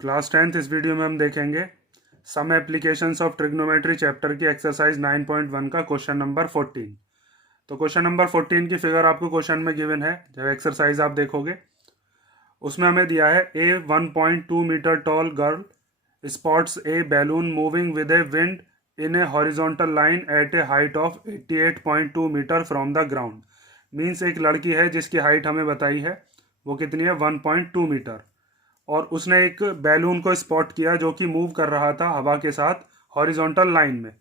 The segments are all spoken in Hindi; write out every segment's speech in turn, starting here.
क्लास 10th इस वीडियो में हम देखेंगे some applications of trigonometry chapter की एक्सरसाइज 9.1 का क्वेश्चन नंबर 14। तो क्वेश्चन नंबर 14 की फिगर आपको क्वेश्चन में गिवन है। जब एक्सरसाइज आप देखोगे उसमें हमें दिया है a 1.2 metre tall girl spots a balloon moving with a wind in a horizontal line at a height of 88.2 metre from the ground. Means एक लड़की है जिसकी हाइट हमें बताई है वो कितनी है 1.2 मीटर, और उसने एक बैलून को स्पॉट किया जो कि मूव कर रहा था हवा के साथ हॉरिजॉन्टल लाइन में,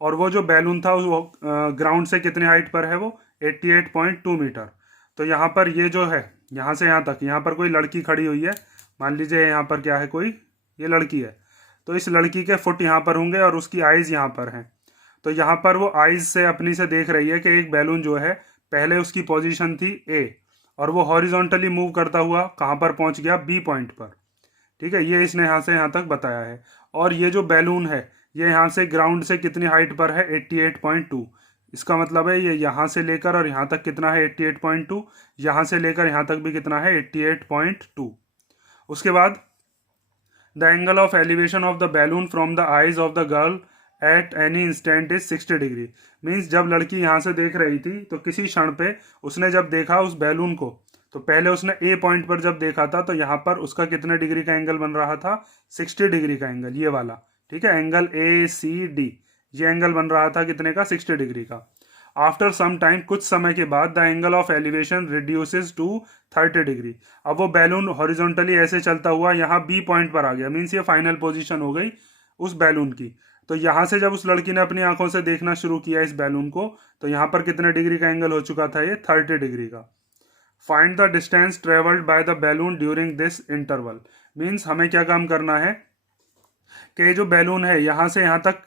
और वो जो बैलून था वो ग्राउंड से कितनी हाइट पर है, वो 88.2 मीटर। तो यहाँ पर ये जो है यहाँ से यहाँ तक, यहाँ पर कोई लड़की खड़ी हुई है, मान लीजिए यहाँ पर क्या है, कोई ये लड़की है, तो इस लड़की के फुट यहाँ पर होंगे और उसकी आइज़ यहाँ पर हैं। तो यहाँ पर वो आइज़ से अपनी से देख रही है कि एक बैलून जो है पहले उसकी पोजीशन थी ए, और वो हॉरिजॉन्टली मूव करता हुआ कहाँ पर पहुँच गया, बी पॉइंट पर। ठीक है, ये इसने यहाँ से यहाँ तक बताया है। और ये जो बैलून है ये यहाँ से ग्राउंड से कितनी हाइट पर है, 88.2। इसका मतलब है ये यहाँ से लेकर और यहाँ तक कितना है, 88.2। यहाँ से लेकर यहाँ तक भी कितना है, 88.2। उसके बाद the angle of elevation of the balloon from the eyes of the girl at any instant is 60 degree. Means जब लड़की यहाँ से देख रही थी तो किसी क्षण पे उसने जब देखा उस बैलून को, तो पहले उसने ए पॉइंट पर जब देखा था तो यहाँ पर उसका कितने डिग्री का एंगल बन रहा था, 60 डिग्री का एंगल, ये वाला। ठीक है, एंगल ए सी डी, ये एंगल बन रहा था कितने का, 60 डिग्री का। आफ्टर सम टाइम, कुछ समय के बाद, the angle of elevation reduces to 30 degree. अब वो बैलून हॉरिजॉन्टली ऐसे चलता हुआ यहाँ बी पॉइंट पर आ गया। मीन्स ये फाइनल पोजीशन हो गई उस बैलून की। तो यहाँ से जब उस लड़की ने अपनी आंखों से देखना शुरू किया इस बैलून को, तो यहाँ पर कितने डिग्री का एंगल हो चुका था, ये 30 डिग्री का। Find the distance travelled by the balloon during this interval. Means हमें क्या काम करना है कि जो बैलून है यहाँ से यहाँ तक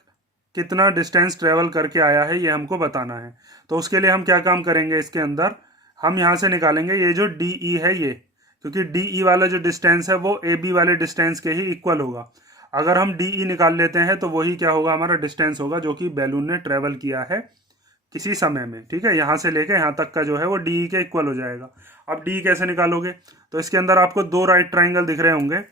कितना डिस्टेंस ट्रेवल करके आया है, ये हमको बताना है। तो उसके लिए हम क्या काम करेंगे, इसके अंदर हम यहाँ से निकालेंगे ये जो डी ई है ये, क्योंकि डी ई वाला जो डिस्टेंस है वो ए बी वाले डिस्टेंस के ही इक्वल होगा। अगर हम डी ई निकाल लेते हैं तो वही क्या होगा, हमारा डिस्टेंस होगा जो कि बैलून ने ट्रेवल किया है किसी समय में। ठीक है, यहाँ से लेके यहाँ तक का जो है वो डी के इक्वल हो जाएगा। अब डी कैसे निकालोगे, तो इसके अंदर आपको दो राइट ट्राइंगल दिख रहे होंगे।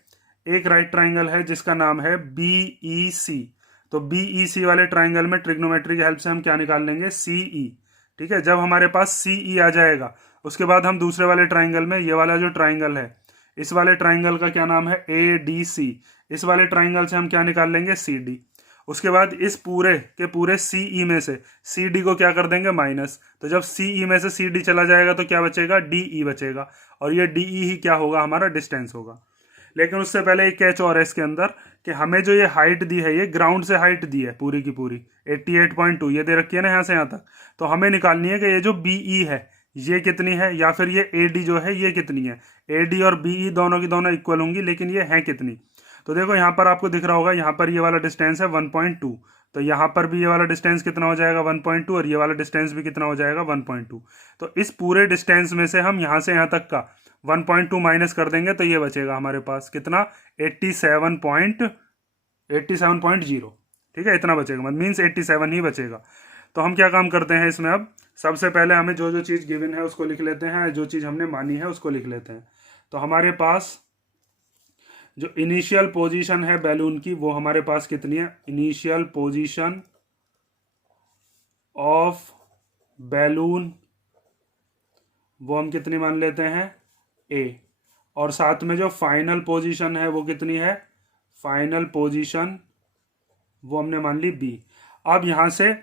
एक राइट ट्राइंगल है जिसका नाम है बी ई सी। तो बी ई सी वाले ट्राइंगल में ट्रिग्नोमेट्री की हेल्प से हम क्या निकाल लेंगे, सी ई। ठीक है, जब हमारे पास सी ई आ जाएगा उसके बाद हम दूसरे वाले ट्राइंगल में, ये वाला जो ट्राइंगल है इस वाले ट्राइंगल का क्या नाम है, ए डी सी। इस वाले ट्राइंगल से हम क्या निकाल लेंगे, सी डी। उसके बाद इस पूरे के पूरे सी ई में से सी डी को क्या कर देंगे, माइनस। तो जब सी ई में से सी डी चला जाएगा तो क्या बचेगा, डी ई बचेगा, और ये डी ई ही क्या होगा, हमारा डिस्टेंस होगा। लेकिन उससे पहले एक कैच और है इसके अंदर कि हमें जो ये हाइट दी है ये ग्राउंड से हाइट दी है पूरी की पूरी 88.2, ये दे रखी है ना यहाँ से यहाँ तक। तो हमें निकालनी है कि ये जो बी ई है ये कितनी है, या फिर ये ए डी जो है ये कितनी है। ए डी और बी ई दोनों की दोनों इक्वल होंगी, लेकिन ये है कितनी। तो देखो यहाँ पर आपको दिख रहा होगा, यहाँ पर ये वाला डिस्टेंस है 1.2, तो यहाँ पर भी ये वाला डिस्टेंस कितना हो जाएगा, 1.2, और ये वाला डिस्टेंस भी कितना हो जाएगा, 1.2। तो इस पूरे डिस्टेंस में से हम यहाँ से यहाँ तक का 1.2 माइनस कर देंगे तो ये बचेगा हमारे पास कितना, 87.0। ठीक है, इतना बचेगा, मतलब मीन्स 87 ही बचेगा। तो हम क्या काम करते हैं इसमें, अब सबसे पहले हमें जो जो चीज़ गिवन है उसको लिख लेते हैं, जो चीज़ हमने मानी है उसको लिख लेते हैं। तो हमारे पास जो इनिशियल पोजीशन है बैलून की वो हमारे पास कितनी है, इनिशियल पोजीशन ऑफ बैलून वो हम कितनी मान लेते हैं, ए। और साथ में जो फाइनल पोजीशन है वो कितनी है, फाइनल पोजीशन वो हमने मान ली बी। अब यहाँ से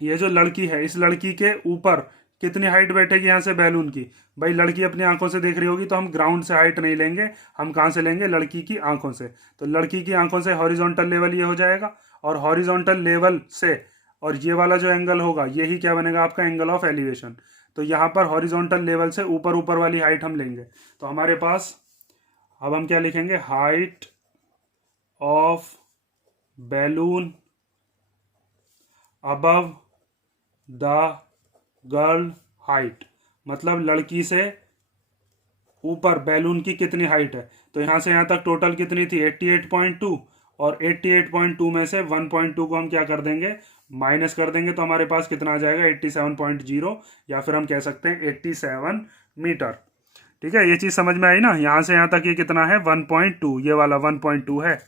ये जो लड़की है इस लड़की के ऊपर कितनी हाइट बैठेगी यहाँ से बैलून की, भाई लड़की अपनी आंखों से देख रही होगी तो हम ग्राउंड से हाइट नहीं लेंगे, हम कहाँ से लेंगे, लड़की की आंखों से। तो लड़की की आंखों से हॉरिजॉन्टल लेवल ये हो जाएगा, और हॉरिजॉन्टल लेवल से और ये वाला जो एंगल होगा यही क्या बनेगा, आपका एंगल ऑफ एलिवेशन। तो यहाँ पर हॉरिजॉन्टल लेवल से ऊपर ऊपर वाली हाइट हम लेंगे। तो हमारे पास अब हम क्या लिखेंगे, height of balloon above the girl height, मतलब लड़की से ऊपर बैलून की कितनी हाइट है। तो यहाँ से यहाँ तक टोटल कितनी थी, 88.2, और 88.2 में से 1.2 को हम क्या कर देंगे, माइनस कर देंगे। तो हमारे पास कितना आ जाएगा, 87.0, या फिर हम कह सकते हैं 87 मीटर। ठीक है, ये चीज़ समझ में आई ना। यहाँ से यहाँ तक ये कितना है 1.2, ये वाला 1.2 है।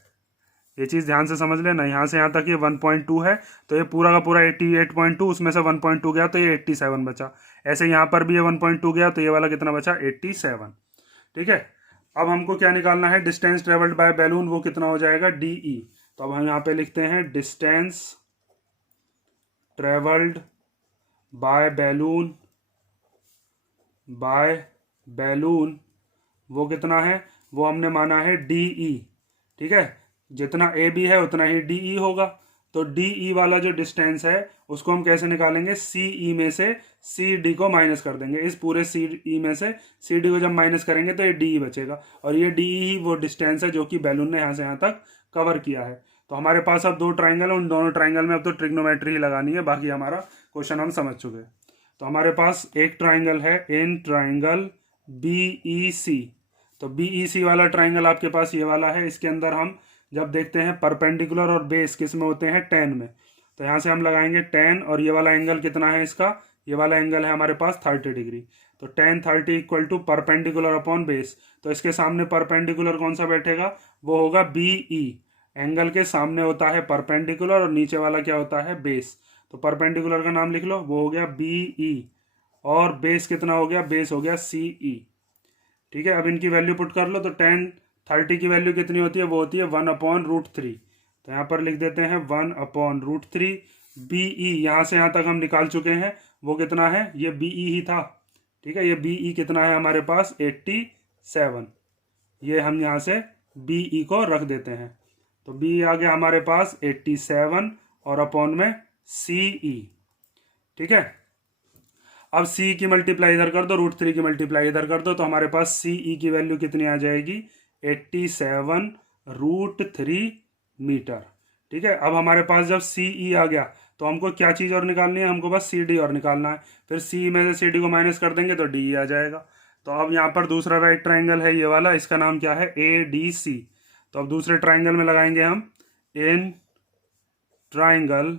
ये चीज़ ध्यान से समझ लेना, यहाँ से यहाँ तक ये 1.2 है, तो ये पूरा का पूरा 88.2, उसमें से 1.2 गया तो ये 87 बचा। ऐसे यहाँ पर भी ये 1.2 गया तो ये वाला कितना बचा 87। ठीक है, अब हमको क्या निकालना है, डिस्टेंस ट्रेवल्ड बाय बैलून, वो कितना हो जाएगा DE। तो अब हम यहाँ पे लिखते हैं डिस्टेंस ट्रेवल्ड बाय बैलून वो कितना है, वो हमने माना है DE। ठीक है, जितना AB है उतना ही DE होगा। तो DE वाला जो डिस्टेंस है उसको हम कैसे निकालेंगे, CE में से CD को माइनस कर देंगे। इस पूरे CE में से CD को जब माइनस करेंगे तो ये DE बचेगा, और ये DE ही वो डिस्टेंस है जो कि बैलून ने यहाँ से यहाँ तक कवर किया है। तो हमारे पास अब 2 ट्राइंगल है, उन दोनों ट्राइंगल में अब तो ट्रिग्नोमेट्री ही लगानी है, बाकी हमारा क्वेश्चन हम समझ चुके हैं। तो हमारे पास एक ट्राइंगल है इन ट्राइंगल BEC। तो BEC वाला ट्राइंगल आपके पास ये वाला है। इसके अंदर हम जब देखते हैं परपेंडिकुलर और बेस किस में होते हैं, tan में। तो यहाँ से हम लगाएंगे tan, और ये वाला एंगल कितना है इसका, ये वाला एंगल है हमारे पास 30 डिग्री। तो tan 30 equal to perpendicular upon base. तो इसके सामने परपेंडिकुलर कौन सा बैठेगा, वो होगा BE। एंगल के सामने होता है परपेंडिकुलर और नीचे वाला क्या होता है बेस। तो परपेंडिकुलर का नाम लिख लो, वो हो गया BE, और बेस कितना हो गया, बेस हो गया CE। ठीक है, अब इनकी वैल्यू पुट कर लो। तो tan 30 की वैल्यू कितनी होती है, वो होती है 1/√3। तो यहाँ पर लिख देते हैं 1/√3। BE यहाँ से यहाँ तक हम निकाल चुके हैं, वो कितना है, ये BE ही था। ठीक है, ये BE कितना है हमारे पास 87। ये हम यहाँ से BE को रख देते हैं। तो BE आ गया हमारे पास 87 और अपॉन में CE। ठीक है, अब CE की मल्टीप्लाई इधर कर दो, √3 की मल्टीप्लाई इधर कर दो, तो हमारे पास CE की वैल्यू कितनी आ जाएगी 87√3 मीटर। ठीक है, अब हमारे पास जब CE आ गया तो हमको क्या चीज़ और निकालनी है, हमको बस CD और निकालना है। फिर CE में से CD को माइनस कर देंगे तो DE आ जाएगा। तो अब यहाँ पर दूसरा राइट ट्राइंगल है ये वाला, इसका नाम क्या है ADC। तो अब दूसरे ट्राइंगल में लगाएंगे हम इन ट्राइंगल,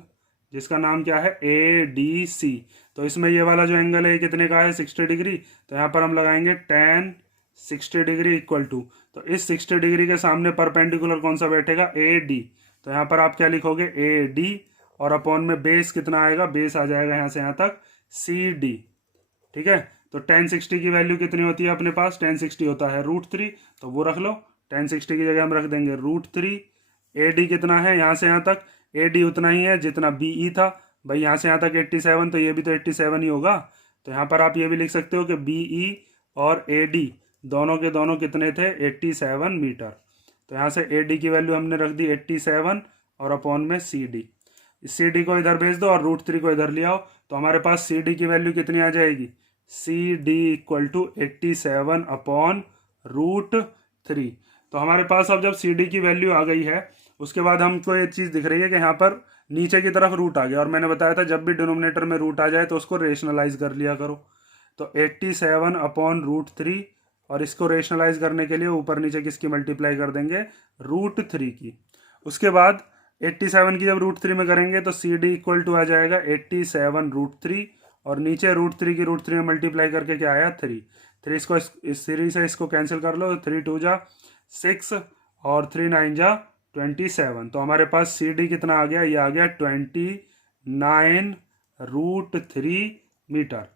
जिसका नाम क्या है ADC। तो इसमें ये वाला जो एंगल है ये कितने का है 60 डिग्री। तो यहाँ पर हम लगाएंगे tan 60 डिग्री इक्वल टू, तो इस 60 डिग्री के सामने परपेंडिकुलर कौन सा बैठेगा AD। तो यहाँ पर आप क्या लिखोगे AD, और अपॉन में बेस कितना आएगा, बेस आ जाएगा यहाँ से यहाँ तक CD। ठीक है, तो tan 60 की वैल्यू कितनी होती है अपने पास, tan 60 होता है √3, तो वो रख लो। tan 60 की जगह हम रख देंगे √3। AD कितना है यहाँ से यहाँ तक, AD उतना ही है जितना BE था। भाई यहाँ से यहाँ तक 87, तो ये भी तो 87 ही होगा। तो यहाँ पर आप ये भी लिख सकते हो कि BE और AD दोनों के दोनों कितने थे 87 मीटर। तो यहाँ से AD की वैल्यू हमने रख दी 87 और अपॉन में CD। CD को इधर भेज दो और √3 को इधर ले आओ, तो हमारे पास CD की वैल्यू कितनी आ जाएगी, CD इक्वल टू 87/√3। तो हमारे पास अब जब CD की वैल्यू आ गई है, उसके बाद हमको ये चीज़ दिख रही है कि यहाँ पर नीचे की तरफ रूट आ गया, और मैंने बताया था जब भी डिनोमिनेटर में रूट आ जाए तो उसको रेशनलाइज कर लिया करो। तो 87/√3, और इसको रेशनलाइज करने के लिए ऊपर नीचे किसकी मल्टीप्लाई कर देंगे √3 की। उसके बाद 87 की जब √3 में करेंगे तो CD इक्वल टू आ जाएगा 87√3, और नीचे √3 की √3 में मल्टीप्लाई करके क्या आया 3 इसको इस 3 से इसको कैंसिल कर लो, 3 2 जा 6 और 3 9 जा 27। तो हमारे पास CD कितना आ गया, ये आ गया 29√3 मीटर।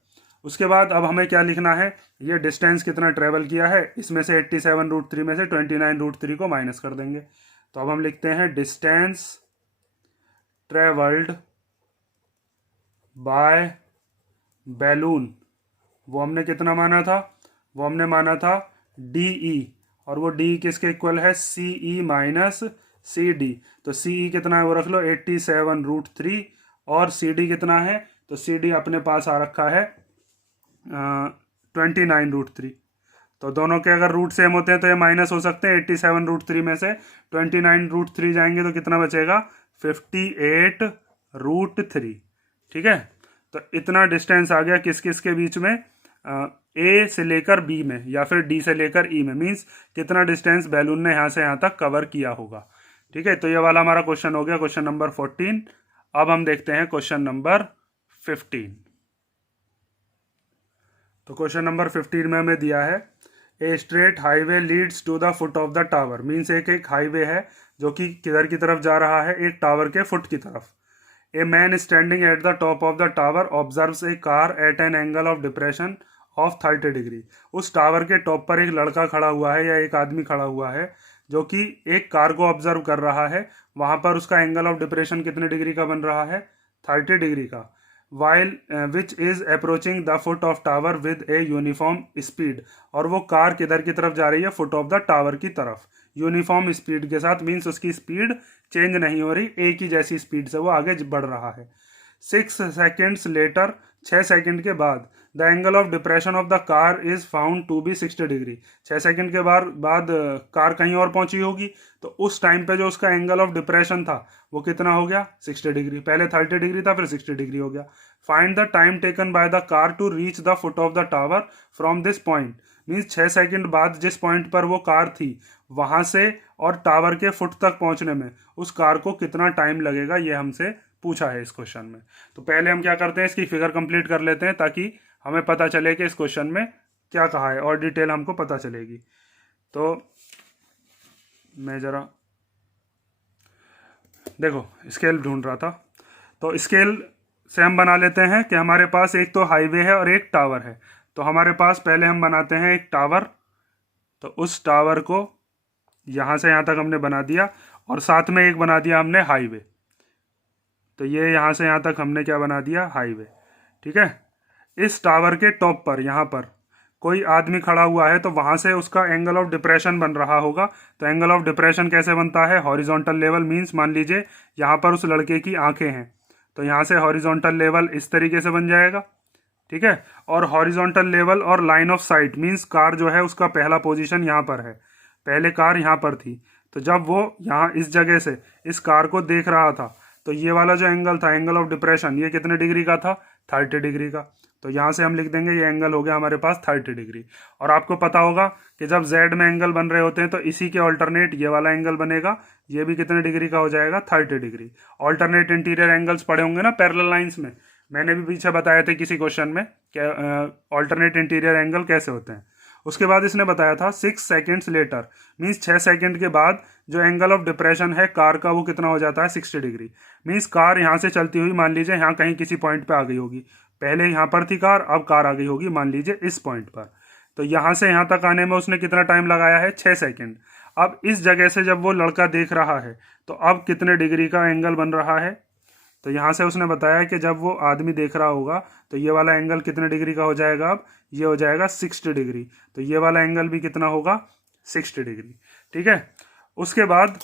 उसके बाद अब हमें क्या लिखना है, ये डिस्टेंस कितना ट्रेवल किया है, इसमें से 87√3 में से 29√3 को माइनस कर देंगे। तो अब हम लिखते हैं डिस्टेंस ट्रेवल्ड बाय बैलून, वो हमने कितना माना था, वो हमने माना था DE, और वो DE किसके इक्वल है CE माइनस CD। तो CE कितना है वो रख लो 87√3, और CD कितना है, तो CD अपने पास आ रखा है 29√3। तो दोनों के अगर रूट सेम होते हैं तो ये माइनस हो सकते हैं। 87√3 में से 29√3 जाएंगे तो कितना बचेगा 58√3। ठीक है, तो इतना डिस्टेंस आ गया किस किस के बीच में, A से लेकर B में या फिर D से लेकर E में, मीन्स कितना डिस्टेंस बैलून ने यहाँ से यहाँ तक कवर किया होगा। ठीक है, तो ये वाला हमारा क्वेश्चन हो गया, क्वेश्चन नंबर 14। अब हम देखते हैं क्वेश्चन नंबर 15। तो क्वेश्चन नंबर 15 में हमें दिया है a straight highway leads to the foot of the tower, means एक हाईवे है जो कि किधर की तरफ जा रहा है, एक टावर के फुट की तरफ। A man standing at the top of the tower observes A car eight an angle of depression of 30 degree. उस टावर के टॉप पर एक लड़का खड़ा हुआ है या एक आदमी खड़ा हुआ है जो कि एक कार को ऑब्जर्व कर रहा है। वहां पर उसका एंगल ऑफ डिप्रेशन कितने डिग्री का बन रहा है, 30 डिग्री का। While which is approaching the foot of tower with a uniform speed, और वो कार किधर की तरफ जा रही है, फुट ऑफ द टावर की तरफ, यूनिफॉर्म स्पीड के साथ, मीन्स उसकी स्पीड चेंज नहीं हो रही, एक ही जैसी स्पीड से वो आगे बढ़ रहा है। 6 सेकेंड्स लेटर, 6 सेकेंड के बाद, the angle of depression of the car is found to be 60 degree. 6 second के बाद कार कहीं और पहुंची होगी, तो उस टाइम पे जो उसका एंगल ऑफ डिप्रेशन था वो कितना हो गया, 60 डिग्री। पहले 30 डिग्री था, फिर 60 डिग्री हो गया। Find the time taken by the car to reach the foot of the tower from this point, means 6 second बाद जिस पॉइंट पर वो कार थी वहां से और टावर के फुट तक पहुंचने में उस कार को कितना टाइम लगेगा, ये हमसे पूछा है इस क्वेश्चन में। तो पहले हम क्या करते हैं, इसकी फिगर कंप्लीट कर लेते हैं ताकि हमें पता चले कि इस क्वेश्चन में क्या कहा है और डिटेल हमको पता चलेगी। तो मैं जरा देखो स्केल ढूंढ रहा था, तो स्केल से हम बना लेते हैं कि हमारे पास एक तो हाईवे है और एक टावर है। तो हमारे पास पहले हम बनाते हैं एक टावर, तो उस टावर को यहाँ से यहाँ तक हमने बना दिया और साथ में एक बना दिया हमने हाईवे। तो ये यहाँ से यहाँ तक हमने क्या बना दिया, हाईवे। ठीक है, इस टावर के टॉप पर यहाँ पर कोई आदमी खड़ा हुआ है तो वहाँ से उसका एंगल ऑफ डिप्रेशन बन रहा होगा। तो एंगल ऑफ डिप्रेशन कैसे बनता है, हॉरिजॉन्टल लेवल, मीन्स मान लीजिए यहाँ पर उस लड़के की आंखें हैं तो यहाँ से हॉरिजॉन्टल लेवल इस तरीके से बन जाएगा। ठीक है, और हॉरिजॉन्टल लेवल और line of site, means car जो है उसका पहला पोजीशन यहाँ पर है, पहले कार यहाँ पर थी, तो जब वो यहाँ इस जगह से इस कार को देख रहा था तो ये वाला जो एंगल था, एंगल ऑफ डिप्रेशन, ये कितने डिग्री का था, 30 डिग्री का। तो यहाँ से हम लिख देंगे ये एंगल हो गया हमारे पास 30 डिग्री। और आपको पता होगा कि जब जेड में एंगल बन रहे होते हैं तो इसी के ऑल्टरनेट ये वाला एंगल बनेगा, ये भी कितने डिग्री का हो जाएगा, 30 डिग्री। ऑल्टरनेट इंटीरियर एंगल्स पढ़े होंगे ना पैरेलल लाइंस में, मैंने भी पीछे बताए थे किसी क्वेश्चन में कि ऑल्टरनेट इंटीरियर एंगल कैसे होते हैं। उसके बाद इसने बताया था 6 सेकेंड्स लेटर, मीन्स 6 सेकेंड के बाद जो एंगल ऑफ डिप्रेशन है कार का वो कितना हो जाता है, 60 डिग्री। मीन्स कार यहाँ से चलती हुई मान लीजिए यहाँ कहीं किसी पॉइंट पे आ गई होगी, पहले यहाँ पर थी कार, अब कार आ गई होगी मान लीजिए इस पॉइंट पर। तो यहाँ से यहाँ तक आने में उसने कितना टाइम लगाया है, 6 सेकेंड। अब इस जगह से जब वो लड़का देख रहा है तो अब कितने डिग्री का एंगल बन रहा है, तो यहाँ से उसने बताया कि जब वो आदमी देख रहा होगा तो ये वाला एंगल कितने डिग्री का हो जाएगा, अब ये हो जाएगा 60 डिग्री। तो ये वाला एंगल भी कितना होगा, 60 डिग्री। ठीक है, उसके बाद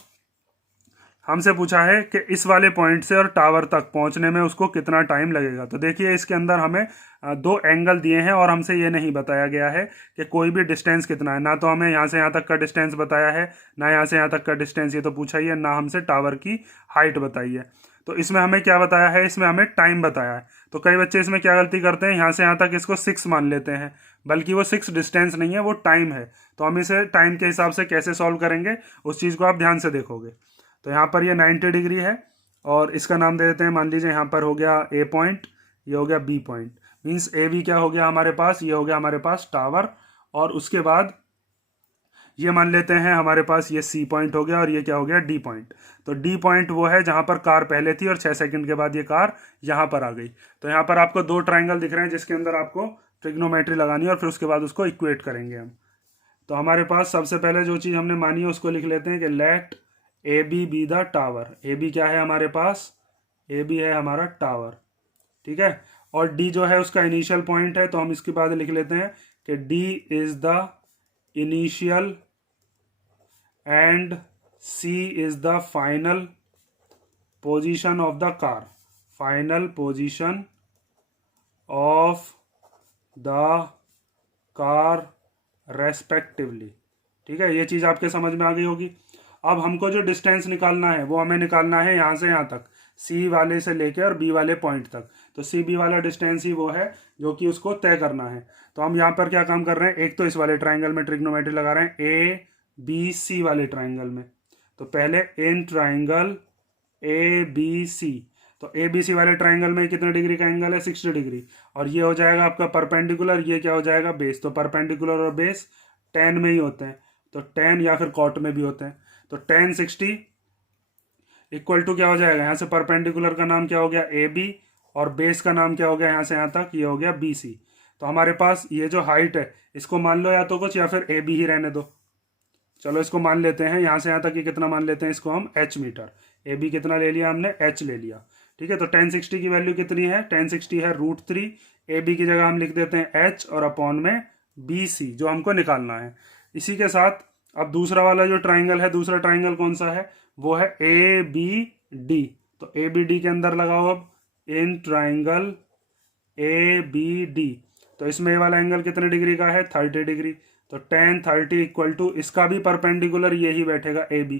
हमसे पूछा है कि इस वाले पॉइंट से और टावर तक पहुंचने में उसको कितना टाइम लगेगा। तो देखिए इसके अंदर हमें दो एंगल दिए हैं और हमसे ये नहीं बताया गया है कि कोई भी डिस्टेंस कितना है, ना तो हमें यहाँ से यहाँ तक का डिस्टेंस बताया है, ना यहाँ से यहाँ तक का डिस्टेंस ये तो पूछा ही है, ना हमसे टावर की हाइट बताई है। तो इसमें हमें क्या बताया है, इसमें हमें टाइम बताया है। तो कई बच्चे इसमें क्या गलती करते हैं, यहाँ से यहाँ तक इसको 6 मान लेते हैं, बल्कि वो 6 डिस्टेंस नहीं है, वो टाइम है। तो हम इसे टाइम के हिसाब से कैसे सॉल्व करेंगे उस चीज़ को आप ध्यान से देखोगे। तो यहाँ पर ये 90 डिग्री है और इसका नाम दे देते हैं, मान लीजिए यहाँ पर हो गया ए पॉइंट, ये हो गया B point, means A B क्या हो गया हमारे पास, ये हो गया हमारे पास टावर। और उसके बाद ये मान लेते हैं हमारे पास ये सी पॉइंट हो गया और ये क्या हो गया, डी पॉइंट। तो डी पॉइंट वो है जहां पर कार पहले थी और 6 सेकंड के बाद ये कार यहाँ पर आ गई। तो यहाँ पर आपको 2 ट्राइंगल दिख रहे हैं जिसके अंदर आपको ट्रिग्नोमेट्री लगानी है और फिर उसके बाद उसको इक्वेट करेंगे हम। तो हमारे पास सबसे पहले जो चीज़ हमने मानी है उसको लिख लेते हैं कि let A B the tower. A B क्या है हमारे पास, ए बी है हमारा टावर। ठीक है, और डी जो है उसका इनिशियल पॉइंट है, तो हम इसके बाद लिख लेते हैं कि D is the initial and C is the final position of the car, final position of the car respectively. ठीक है, ये चीज़ आपके समझ में आ गई होगी। अब हमको जो डिस्टेंस निकालना है वो हमें निकालना है यहाँ से यहाँ तक, सी वाले से लेकर और बी वाले पॉइंट तक। तो सी बी वाला डिस्टेंस ही वो है जो कि उसको तय करना है। तो हम यहाँ पर क्या काम कर रहे हैं, एक तो इस वाले ट्राइंगल में ट्रिग्नोमेट्री लगा रहे हैं, ए बी सी वाले ट्राइंगल में। तो पहले इन ट्राइंगल ए बी सी, तो ए बी सी वाले ट्राइंगल में कितने डिग्री का एंगल है, 60 डिग्री। और ये हो जाएगा आपका परपेंडिकुलर, ये क्या हो जाएगा, बेस। तो परपेंडिकुलर और बेस टेन में ही होते हैं, तो टेन या फिर कॉट में भी होते हैं। तो टेन 60 इक्वल टू क्या हो जाएगा, यहाँ से परपेंडिकुलर का नाम क्या हो गया ए बी, और बेस का नाम क्या हो गया यहाँ से यहाँ तक, ये हो गया बी सी। तो हमारे पास ये जो हाइट है इसको मान लो या तो कुछ, या फिर ए बी ही रहने दो। चलो इसको मान लेते हैं, यहाँ से यहाँ तक ये कितना मान लेते हैं, इसको हम एच मीटर। ए बी कितना ले लिया हमने, एच ले लिया। ठीक है, तो 1060 की वैल्यू कितनी है, 1060 है √3। ए बी की जगह हम लिख देते हैं एच, और अपॉन में बी सी जो हमको निकालना है। इसी के साथ अब दूसरा वाला जो ट्राइंगल है, दूसरा ट्राइंगल कौन सा है, वो है ए बी डी। तो ए बी डी के अंदर लगाओ अब in triangle A B D. तो इसमें ये वाला एंगल कितने डिग्री का है, 30 डिग्री। तो 10 30 इक्वल टू, इसका भी परपेंडिकुलर यही बैठेगा ए बी।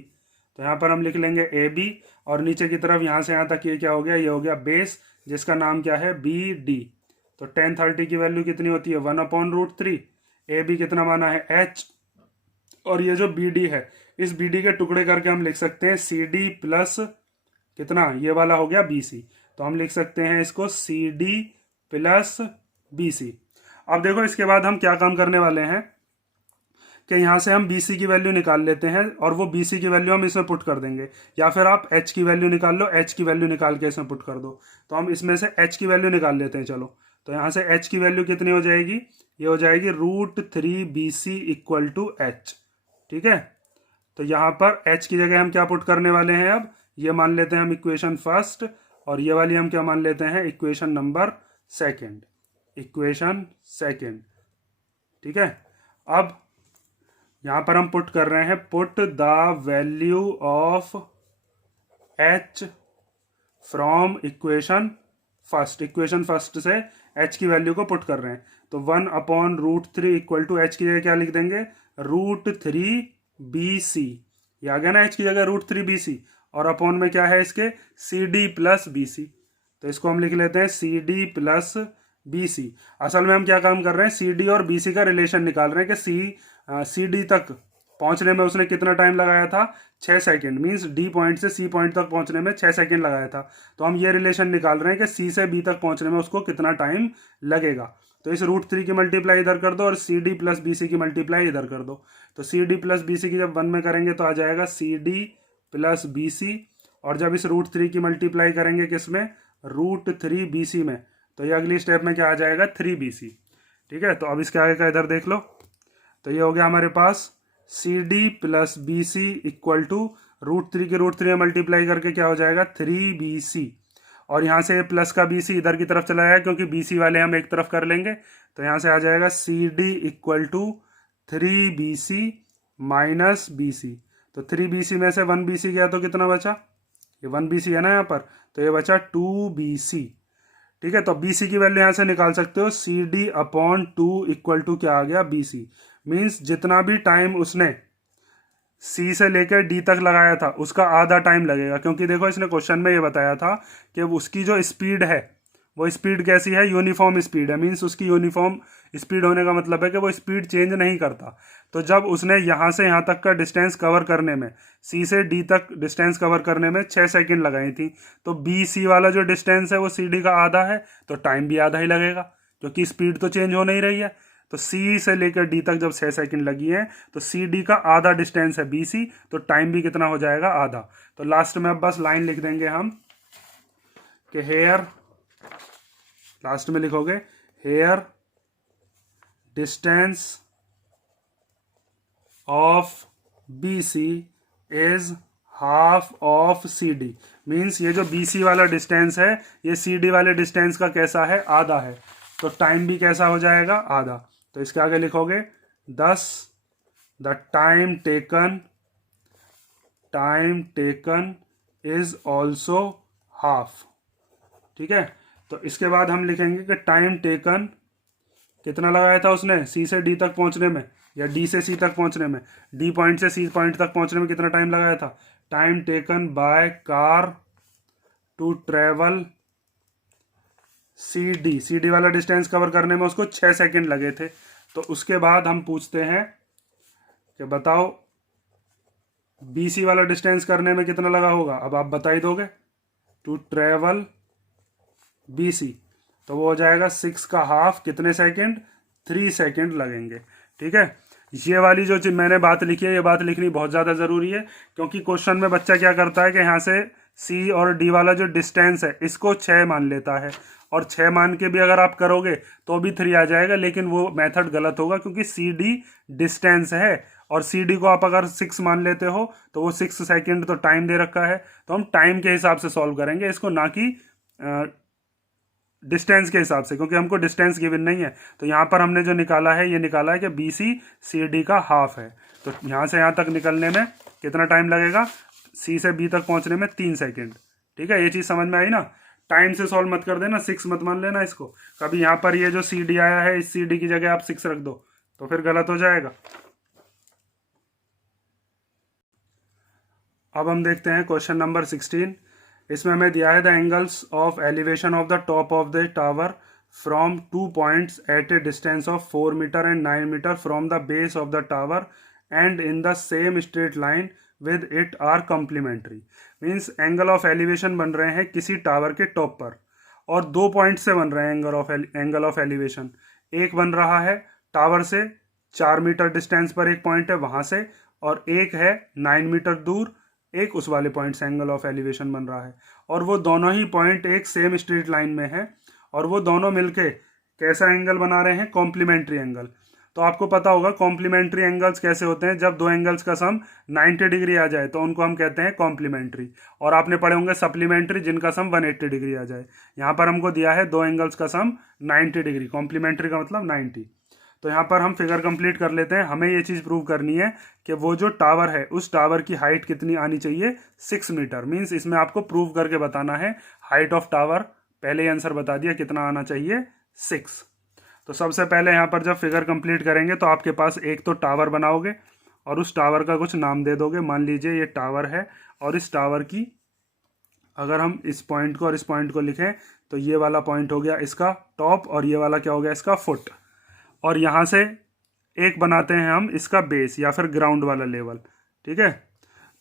तो यहाँ पर हम लिख लेंगे ए बी, और नीचे की तरफ यहाँ से यहाँ तक ये क्या हो गया, ये हो गया बेस, जिसका नाम क्या है, बी डी। तो 10 30 की वैल्यू कितनी होती है, 1/√3। ए बी कितना माना है, एच, और ये जो बी डी है, इस बी डी के टुकड़े करके हम लिख सकते हैं सी डी प्लस कितना, ये वाला हो गया बी सी। तो हम लिख सकते हैं इसको C D plus B C. अब देखो इसके बाद हम क्या काम करने वाले हैं कि यहाँ से हम BC की वैल्यू निकाल लेते हैं, और वो BC की वैल्यू हम इसमें पुट कर देंगे, या फिर आप H की वैल्यू निकाल लो, H की वैल्यू निकाल के इसमें पुट कर दो। तो हम इसमें से H की वैल्यू निकाल लेते हैं। चलो, तो यहाँ से H की वैल्यू कितनी हो जाएगी, ये हो जाएगी √3BC इक्वल टू H। ठीक है, तो यहाँ पर H की जगह हम क्या पुट करने वाले हैं, अब ये मान लेते हैं हम इक्वेशन फर्स्ट, और ये वाली हम क्या मान लेते हैं, equation number second. Equation second, ठीक है। अब यहां पर हम पुट कर रहे हैं, put the value of H from equation first. Equation first से H की वैल्यू को पुट कर रहे हैं। तो 1/√3 इक्वल टू H की जगह क्या लिख देंगे, √3BC। ये आ गया ना, H की जगह √3BC, और अपॉन में क्या है इसके, CD प्लस BC। तो इसको हम लिख लेते हैं CD प्लस BC। असल में हम क्या काम कर रहे हैं, CD और BC का रिलेशन निकाल रहे हैं कि CD तक पहुंचने में उसने कितना टाइम लगाया था, 6 सेकेंड। मींस D पॉइंट से C पॉइंट तक पहुंचने में 6 सेकेंड लगाया था। तो हम ये रिलेशन निकाल रहे हैं कि C से B तक पहुंचने में उसको कितना टाइम लगेगा। तो इस √3 की मल्टीप्लाई इधर कर दो, और CD प्लस BC की मल्टीप्लाई इधर कर दो। तो CD प्लस BC की जब 1 में करेंगे तो आ जाएगा CD प्लस BC, और जब इस √3 की मल्टीप्लाई करेंगे किसमें, √3BC में, तो ये अगली स्टेप में क्या आ जाएगा, 3BC। ठीक है, तो अब इसके आगे का इधर देख लो। तो ये हो गया हमारे पास CD plus BC equal to √3 के √3 में मल्टीप्लाई करके क्या हो जाएगा, 3BC। और यहाँ से प्लस का BC इधर की तरफ चला जाएगा, क्योंकि BC वाले हम एक तरफ कर लेंगे। तो यहाँ से आ जाएगा CD equal to 3BC minus BC। तो 3BC में से 1BC गया तो कितना बचा, ये 1BC है ना यहाँ पर, तो ये बचा 2BC। ठीक है, तो BC की वैल्यू यहाँ से निकाल सकते हो, CD/2 इक्वल टू क्या आ गया, BC। मीन्स जितना भी टाइम उसने C से लेकर D तक लगाया था उसका आधा टाइम लगेगा, क्योंकि देखो इसने क्वेश्चन में ये बताया था कि उसकी जो स्पीड है वो स्पीड कैसी है, यूनिफॉर्म स्पीड है। मीन्स उसकी यूनिफॉर्म स्पीड होने का मतलब है कि वो स्पीड चेंज नहीं करता। तो जब उसने यहाँ से यहाँ तक का डिस्टेंस कवर करने में, C से D तक डिस्टेंस कवर करने में 6 सेकेंड लगाई थी, तो BC वाला जो डिस्टेंस है वो CD का आधा है, तो टाइम भी आधा ही लगेगा, क्योंकि स्पीड तो चेंज हो नहीं रही है। तो C से लेकर D तक जब 6 सेकेंड लगी है, तो CD का आधा डिस्टेंस है BC, तो टाइम भी कितना हो जाएगा, आधा। तो लास्ट में अब बस लाइन लिख देंगे हम कि हेयर, लास्ट में लिखोगे here distance of BC is half of CD। Means ये जो BC वाला डिस्टेंस है ये CD वाले डिस्टेंस का कैसा है, आधा है। तो टाइम भी कैसा हो जाएगा, आधा। तो इसके आगे लिखोगे 10 the time taken is also half. ठीक है, तो इसके बाद हम लिखेंगे कि टाइम टेकन कितना लगाया था उसने C से D तक पहुंचने में, या D से C तक पहुंचने में, D पॉइंट से C पॉइंट तक पहुंचने में कितना टाइम लगाया था। Time taken by car to travel CD वाला डिस्टेंस कवर करने में उसको 6 सेकेंड लगे थे। तो उसके बाद हम पूछते हैं कि बताओ BC वाला डिस्टेंस करने में कितना लगा होगा। अब आप बता ही दोगे, टू ट्रेवल BC, तो वो हो जाएगा 6 का हाफ, कितने सेकेंड, 3 सेकेंड लगेंगे। ठीक है, ये वाली जो चीज मैंने बात लिखी है, ये बात लिखनी बहुत ज़्यादा ज़रूरी है, क्योंकि क्वेश्चन में बच्चा क्या करता है कि यहाँ से सी और डी वाला जो डिस्टेंस है इसको 6 मान लेता है, और 6 मान के भी अगर आप करोगे तो भी 3 आ जाएगा, लेकिन वो मेथड गलत होगा, क्योंकि सी डी डिस्टेंस है और सी डी को आप अगर 6 मान लेते हो तो वो 6 सेकेंड तो टाइम दे रखा है, तो हम टाइम के हिसाब से सॉल्व करेंगे इसको, ना कि डिस्टेंस के हिसाब से, क्योंकि हमको डिस्टेंस गिवन नहीं है। तो यहाँ पर हमने जो निकाला है, ये निकाला है कि बी सी सी डी का हाफ है, तो यहाँ से यहाँ तक निकलने में कितना टाइम लगेगा, सी से बी तक पहुँचने में 3 सेकेंड। ठीक है, ये चीज़ समझ में आई ना। टाइम से सॉल्व मत कर देना, 6 मत मान लेना इसको कभी। यहाँ पर ये जो सी डी आया है, इस सी डी की जगह आप 6 रख दो तो फिर गलत हो जाएगा। अब हम देखते हैं क्वेश्चन नंबर 16। इसमें हमें दिया है the angles of elevation of the top of the tower from 2 points at a distance of 4 metre and 9 metre from the base of the tower and in the same straight line with it are complementary. Means angle of elevation बन रहे हैं किसी टावर के टॉप पर, और 2 पॉइंट से बन रहे हैं एंगल ऑफ एलिवेशन। एक बन रहा है टावर से 4 मीटर डिस्टेंस पर एक पॉइंट है वहाँ से, और एक है 9 मीटर दूर एक उस वाले पॉइंट से एंगल ऑफ एलिवेशन बन रहा है, और वो दोनों ही पॉइंट एक सेम स्ट्रेट लाइन में है, और वो दोनों मिलके कैसा एंगल बना रहे हैं, कॉम्प्लीमेंट्री एंगल। तो आपको पता होगा कॉम्प्लीमेंट्री एंगल्स कैसे होते हैं, जब दो एंगल्स का सम 90 डिग्री आ जाए तो उनको हम कहते हैं कॉम्प्लीमेंट्री, और आपने पढ़े होंगे सप्लीमेंट्री जिनका सम 180 डिग्री आ जाए। यहाँ पर हमको दिया है दो एंगल्स का सम 90 डिग्री, कॉम्प्लीमेंट्री का मतलब 90। तो यहाँ पर हम फिगर कंप्लीट कर लेते हैं। हमें ये चीज़ प्रूव करनी है कि वो जो टावर है उस टावर की हाइट कितनी आनी चाहिए, 6 मीटर। मीन्स इसमें आपको प्रूव करके बताना है हाइट ऑफ टावर। पहले ही आंसर बता दिया कितना आना चाहिए, 6। तो सबसे पहले यहाँ पर जब फिगर कंप्लीट करेंगे तो आपके पास एक तो टावर बनाओगे और उस टावर का कुछ नाम दे दोगे। मान लीजिए ये टावर है, और इस टावर की अगर हम इस पॉइंट को और इस पॉइंट को लिखें तो ये वाला पॉइंट हो गया इसका टॉप, और ये वाला क्या हो गया इसका फुट। और यहाँ से एक बनाते हैं हम इसका बेस या फिर ग्राउंड वाला लेवल। ठीक है,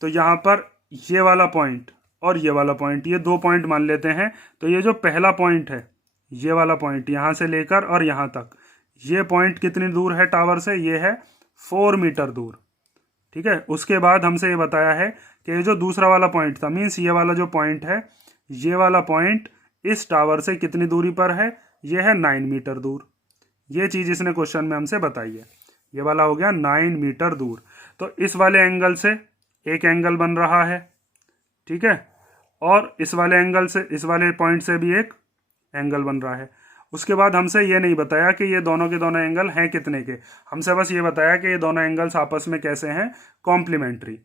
तो यहाँ पर ये वाला पॉइंट और ये वाला पॉइंट, ये 2 पॉइंट मान लेते हैं। तो ये जो पहला पॉइंट है, ये वाला पॉइंट यहाँ से लेकर और यहाँ तक, ये पॉइंट कितनी दूर है टावर से, ये है 4 मीटर दूर। ठीक है, उसके बाद हमसे ये बताया है कि ये जो दूसरा वाला पॉइंट था, मीन्स ये वाला जो पॉइंट है, ये वाला पॉइंट इस टावर से कितनी दूरी पर है, ये है 9 मीटर दूर। ये चीज़ इसने क्वेश्चन में हमसे बताई है। ये वाला हो गया 9 मीटर दूर। तो इस वाले एंगल से एक एंगल बन रहा है, ठीक है, और इस वाले एंगल से, इस वाले पॉइंट से भी एक एंगल बन रहा है। उसके बाद हमसे ये नहीं बताया कि ये दोनों के दोनों एंगल हैं कितने के, हमसे बस ये बताया कि ये दोनों एंगल्स आपस में कैसे हैं, कॉम्प्लीमेंट्री।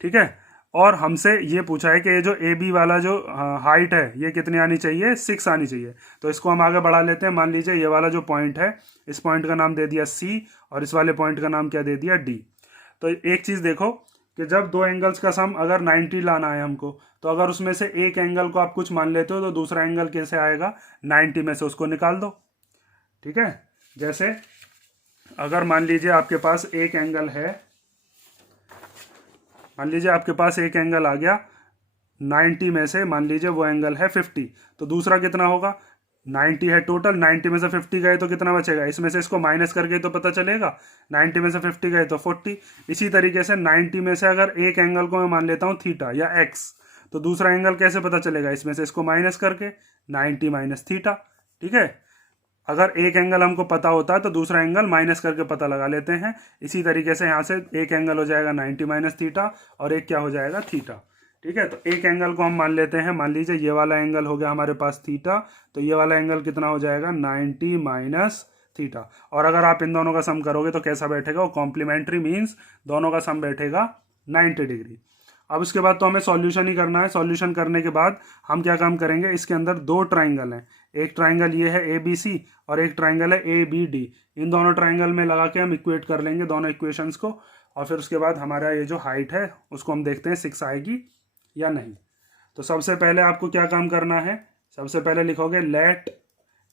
ठीक है, और हमसे ये पूछा है कि ये जो ए बी वाला जो हाइट है ये कितनी आनी चाहिए, 6 आनी चाहिए। तो इसको हम आगे बढ़ा लेते हैं। मान लीजिए ये वाला जो पॉइंट है, इस पॉइंट का नाम दे दिया सी, और इस वाले पॉइंट का नाम क्या दे दिया, डी। तो एक चीज़ देखो कि जब दो एंगल्स का सम अगर 90 लाना है हमको, तो अगर उसमें से एक एंगल को आप कुछ मान लेते हो तो दूसरा एंगल कैसे आएगा, 90 में से उसको निकाल दो। ठीक है, जैसे अगर मान लीजिए आपके पास एक एंगल है, मान लीजिए आपके पास एक एंगल आ गया 90 में से, मान लीजिए वो एंगल है 50, तो दूसरा कितना होगा, 90 है टोटल, 90 में से 50 गए तो कितना बचेगा, इसमें से इसको माइनस करके तो पता चलेगा, 90 में से 50 गए तो 40। इसी तरीके से 90 में से अगर एक एंगल को मैं मान लेता हूँ थीटा या एक्स, तो दूसरा एंगल कैसे पता चलेगा, इसमें से इसको माइनस करके 90 माइनस थीटा। ठीक है, अगर एक एंगल हमको पता होता है तो दूसरा एंगल माइनस करके पता लगा लेते हैं। इसी तरीके से यहाँ से एक एंगल हो जाएगा 90 माइनस थीटा, और एक क्या हो जाएगा, थीटा। ठीक है, तो एक एंगल को हम मान लेते हैं, मान लीजिए ये वाला एंगल हो गया हमारे पास थीटा, तो ये वाला एंगल कितना हो जाएगा, 90 माइनस थीटा। और अगर आप इन दोनों का सम करोगे तो कैसा बैठेगा, वो कॉम्प्लीमेंट्री, मीन्स दोनों का सम बैठेगा 90 डिग्री। अब उसके बाद तो हमें सॉल्यूशन ही करना है। सॉल्यूशन करने के बाद हम क्या काम करेंगे, इसके अंदर 2 ट्राइंगल हैं, एक ट्राइंगल ये है ABC और एक ट्राइंगल है ABD। इन दोनों ट्राइंगल में लगा के हम इक्वेट कर लेंगे दोनों इक्वेशंस को, और फिर उसके बाद हमारा ये जो हाइट है उसको हम देखते हैं 6 आएगी या नहीं। तो सबसे पहले आपको क्या काम करना है, सबसे पहले लिखोगे let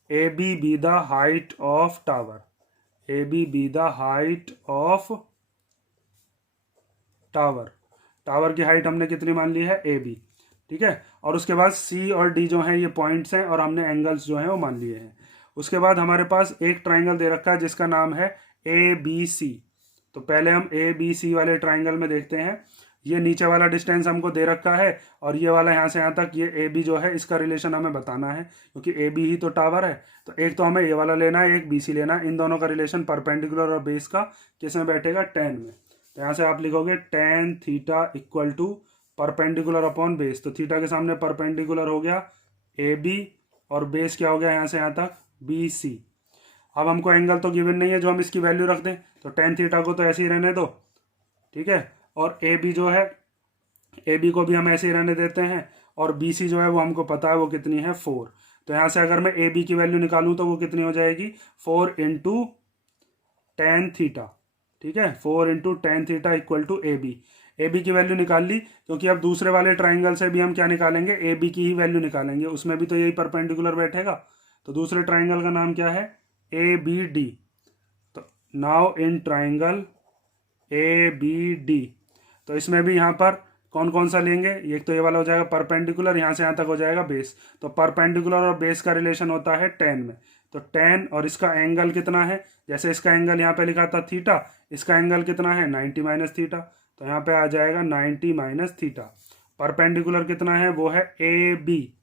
AB be the height of tower, AB be the height of tower. Tower की हाइट हमने कितनी मान ली है, AB। ठीक है, और उसके बाद C और D जो हैं ये पॉइंट्स हैं, और हमने एंगल्स जो हैं वो मान लिए हैं। उसके बाद हमारे पास एक ट्राइंगल दे रखा है जिसका नाम है ABC। तो पहले हम ए बी सी वाले ट्राइंगल में देखते हैं। ये नीचे वाला डिस्टेंस हमको दे रखा है और ये वाला यहाँ से यहाँ तक ये ए बी जो है इसका रिलेशन हमें बताना है, क्योंकि ए बी ही तो टावर है। तो एक तो हमें ये वाला लेना है, एक बी सी लेना है। इन दोनों का रिलेशन परपेंडिकुलर और बेस का किस में बैठेगा, टेन में। तो यहाँ से आप लिखोगे tan theta equal to perpendicular upon base. तो थीटा के सामने परपेंडिकुलर हो गया ए बी और बेस क्या हो गया यहाँ से यहाँ तक बी सी। अब हमको एंगल तो गिवन नहीं है जो हम इसकी वैल्यू रख दें, तो टेन थीटा को तो ऐसे ही रहने दो, ठीक है। और ए बी जो है, ए बी को भी हम ऐसे ही रहने देते हैं। और बी सी जो है वो हमको पता है वो कितनी है, 4। तो यहाँ से अगर मैं ए बी की वैल्यू निकालूं तो वो कितनी हो जाएगी, 4 इंटू टेन थीटा, ठीक है। 4 into tan theta equal to A B. A B की वैल्यू निकाल ली, क्योंकि अब दूसरे वाले ट्राइंगल से भी हम क्या निकालेंगे, ए बी की ही वैल्यू निकालेंगे, उसमें भी तो यही परपेंडिकुलर बैठेगा। तो दूसरे ट्राइंगल का नाम क्या है, ए बी डी। तो now in triangle A B D, तो इसमें भी यहाँ पर कौन कौन सा लेंगे, एक तो ये वाला हो जाएगा परपेंडिकुलर, यहाँ से यहाँ तक हो जाएगा बेस। तो परपेंडिकुलर और बेस का रिलेशन होता है टेन में। तो टेन और इसका एंगल कितना है, जैसे इसका एंगल यहाँ पे लिखा था थीटा, इसका एंगल कितना है 90 माइनस थीटा। तो यहाँ पे आ जाएगा 90 माइनस थीटा। परपेंडिकुलर कितना है, वो है ए बी,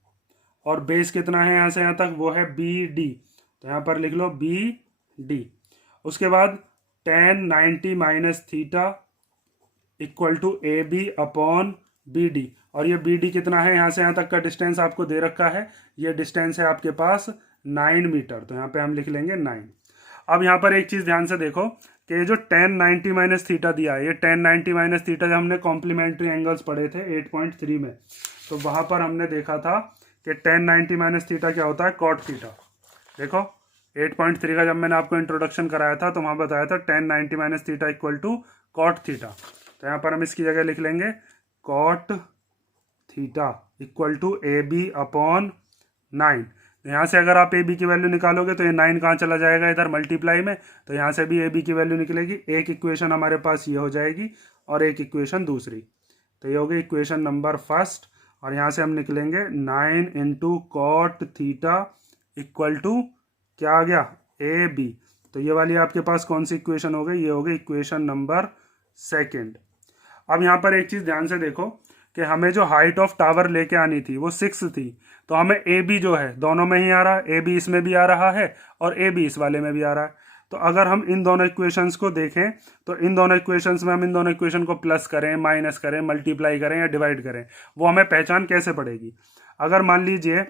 और बेस कितना है यहाँ से यहाँ तक, वो है बी डी। तो यहाँ पर लिख लो बी डी। उसके बाद tan 90 minus theta equal to A B upon B D. और ये बी डी कितना है, यहाँ से यहाँ तक का डिस्टेंस आपको दे रखा है, ये डिस्टेंस है आपके पास 9 मीटर। तो यहाँ पे हम लिख लेंगे 9। अब यहाँ पर एक चीज़ ध्यान से देखो कि ये जो टेन 90 माइनस थीटा दिया है, ये टेन 90 माइनस थीटा जब हमने कॉम्प्लीमेंट्री एंगल्स पढ़े थे 8.3 में, तो वहाँ पर हमने देखा था कि टेन 90 माइनस थीटा क्या होता है, कॉट थीटा। देखो 8.3 का जब मैंने आपको इंट्रोडक्शन कराया था तो वहाँ बताया था tan 90 minus theta equal to cot theta. तो यहाँ पर हम इसकी जगह लिख लेंगे cot theta equal to A B upon 9। यहाँ से अगर आप ए बी की वैल्यू निकालोगे तो ये 9 कहाँ चला जाएगा, इधर मल्टीप्लाई में। तो यहाँ से भी ए बी की वैल्यू निकलेगी। एक इक्वेशन हमारे पास ये हो जाएगी और एक इक्वेशन दूसरी। तो ये होगी इक्वेशन नंबर फर्स्ट। और यहाँ से हम निकलेंगे 9 into cot theta equal to क्या आ गया, ए बी। तो ये वाली आपके पास कौन सी इक्वेशन हो गई, ये हो गई इक्वेशन नंबर सेकेंड। अब यहाँ पर एक चीज़ ध्यान से देखो कि हमें जो हाइट ऑफ टावर लेके आनी थी वो 6 थी। तो हमें ए बी जो है दोनों में ही आ रहा है, ए बी इसमें भी आ रहा है और ए बी इस वाले में भी आ रहा है। तो अगर हम इन दोनों इक्वेशंस को देखें तो इन दोनों इक्वेशंस में हम इन दोनों इक्वेशन को प्लस करें, माइनस करें, मल्टीप्लाई करें या डिवाइड करें, वो हमें पहचान कैसे पड़ेगी। अगर मान लीजिए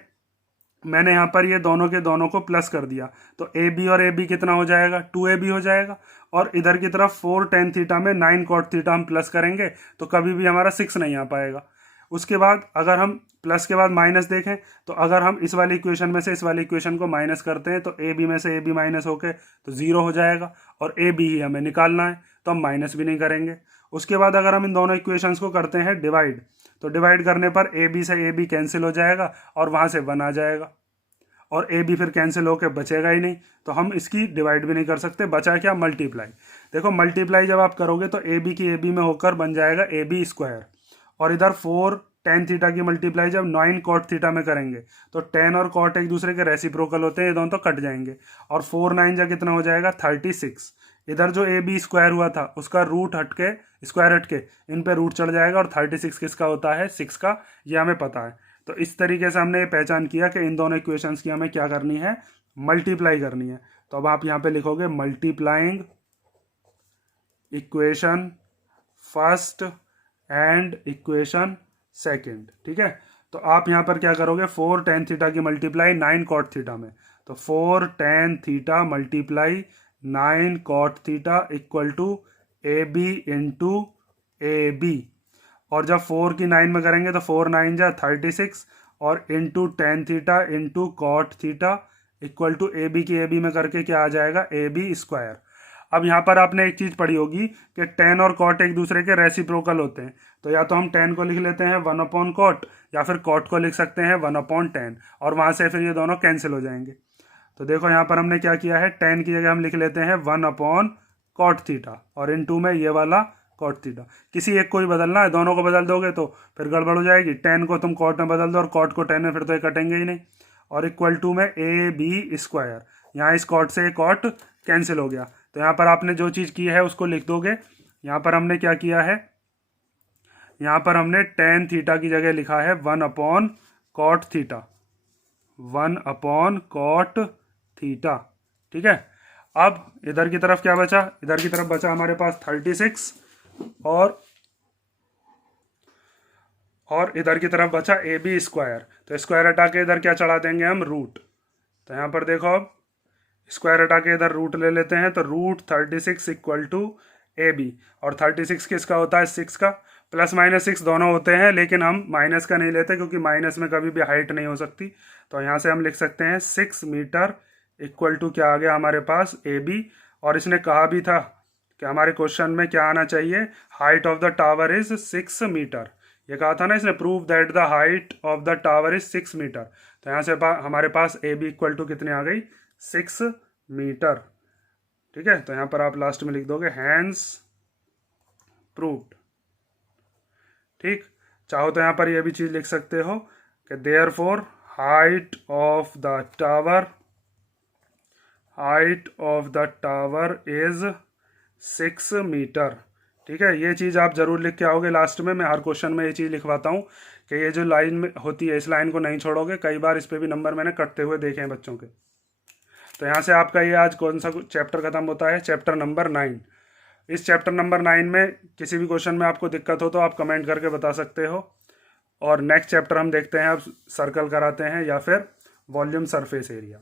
मैंने यहाँ पर ये दोनों के दोनों को प्लस कर दिया तो ए बी और ए बी कितना हो जाएगा, 2ab हो जाएगा। और इधर की तरफ 4 टेन थीटा में 9 कॉट थीटा हम प्लस करेंगे तो कभी भी हमारा 6 नहीं आ पाएगा। उसके बाद अगर हम प्लस के बाद माइनस देखें तो अगर हम इस वाली इक्वेशन में से इस वाली इक्वेशन को माइनस करते हैं तो ए बी में से ए बी माइनस होके तो 0 हो जाएगा और ए बी ही हमें निकालना है, तो हम माइनस भी नहीं करेंगे। उसके बाद अगर हम इन दोनों इक्वेशंस को करते हैं डिवाइड, तो डिवाइड करने पर ए बी से ए बी कैंसिल हो जाएगा और वहाँ से 1 आ जाएगा और ए बी फिर कैंसिल होकर बचेगा ही नहीं, तो हम इसकी डिवाइड भी नहीं कर सकते। बचा क्या, मल्टीप्लाई। देखो मल्टीप्लाई जब आप करोगे तो ए बी की ए बी में होकर बन जाएगा ए बी स्क्वायर, और इधर 4 टेन थीटा की मल्टीप्लाई जब 9 कॉट थीटा में करेंगे तो टेन और कॉट एक दूसरे के रेसिप्रोकल होते हैं, ये दोनों तो कट जाएंगे और 4 9 जा कितना हो जाएगा 36। इधर जो ए बी स्क्वायर हुआ था उसका रूट हटके स्क्वायर हटके इन पे रूट चढ़ जाएगा और 36 किसका होता है, 6 का, ये हमें पता है। तो इस तरीके से हमने ये पहचान किया कि इन दोनों इक्वेशंस की हमें क्या करनी है, मल्टीप्लाई करनी है। तो अब आप यहाँ पे लिखोगे multiplying equation first and equation second, ठीक है। तो आप यहाँ पर क्या करोगे, 4 टेन थीटा की मल्टीप्लाई 9 कॉट थीटा में, तो 4 tan theta multiply 9 cot theta equal to A B into A B. और जब 4 की 9 में करेंगे तो 4 9 जा 36 और into tan theta into cot theta equal to A B की ए बी में करके क्या आ जाएगा, ए बी स्क्वायर। अब यहाँ पर आपने एक चीज़ पढ़ी होगी कि टेन और कॉट एक दूसरे के रेसिप्रोकल होते हैं, तो या तो हम टेन को लिख लेते हैं 1 अपॉन कॉट या फिर कॉट को लिख सकते हैं 1 अपॉन टेन, और वहाँ से फिर ये दोनों कैंसिल हो जाएंगे। तो देखो यहाँ पर हमने क्या किया है, टेन की जगह हम लिख लेते हैं 1 अपॉन कॉट थीटा और इनटू में ये वाला कॉट थीटा। किसी एक को ही बदलना है, दोनों को बदल दोगे तो फिर गड़बड़ हो जाएगी। टेन को तुम कॉट में बदल दो और कॉट को टेन में, फिर तो ये कटेंगे ही नहीं। और इक्वल टू में ए बी स्क्वायर, यहाँ इस कॉट से कॉट कैंसिल हो गया, तो यहाँ पर आपने जो चीज़ की है उसको लिख दोगे। यहाँ पर हमने क्या किया है, यहाँ पर हमने टेन थीटा की जगह लिखा है 1/cot थीटा, 1/cot थीटा। ठीक है, अब इधर की तरफ क्या बचा, इधर की तरफ बचा हमारे पास 36 और इधर की तरफ बचा AB स्क्वायर। तो स्क्वायर हटा के इधर क्या चढ़ा देंगे हम, रूट। तो यहाँ पर देखो अब स्क्वायर हटा के इधर रूट ले लेते हैं, तो √36 इक्वल टू AB। और 36 किसका होता है, 6 का। प्लस माइनस 6 दोनों होते हैं, लेकिन हम माइनस का नहीं लेते क्योंकि माइनस में कभी भी हाइट नहीं हो सकती। तो यहाँ से हम लिख सकते हैं 6 मीटर इक्वल टू क्या आ गया हमारे पास, AB। और इसने कहा भी था कि हमारे क्वेश्चन में क्या आना चाहिए, height of the tower is 6 metre. ये कहा था ना इसने, prove that the height of the tower is 6 metre. तो यहाँ से हमारे पास AB इक्वल टू कितने आ गई, 6 मीटर। ठीक है, तो यहाँ पर आप लास्ट में लिख दोगे हैंस प्रूव्ड। ठीक, चाहो तो यहाँ पर ये भी चीज़ लिख सकते हो कि therefore height of the tower is 6 metre. ठीक है, ये चीज़ आप जरूर लिख के आओगे लास्ट में। मैं हर क्वेश्चन में ये चीज़ लिखवाता हूँ कि ये जो लाइन में होती है इस लाइन को नहीं छोड़ोगे। कई बार इस पे भी नंबर मैंने कटते हुए देखे हैं बच्चों के। तो यहाँ से आपका ये आज कौन सा चैप्टर खत्म होता है, चैप्टर नंबर 9। इस चैप्टर नंबर 9 में किसी भी क्वेश्चन में आपको दिक्कत हो तो आप कमेंट करके बता सकते हो। और नेक्स्ट चैप्टर हम देखते हैं अब सर्कल कराते हैं या फिर वॉल्यूम सरफेस एरिया।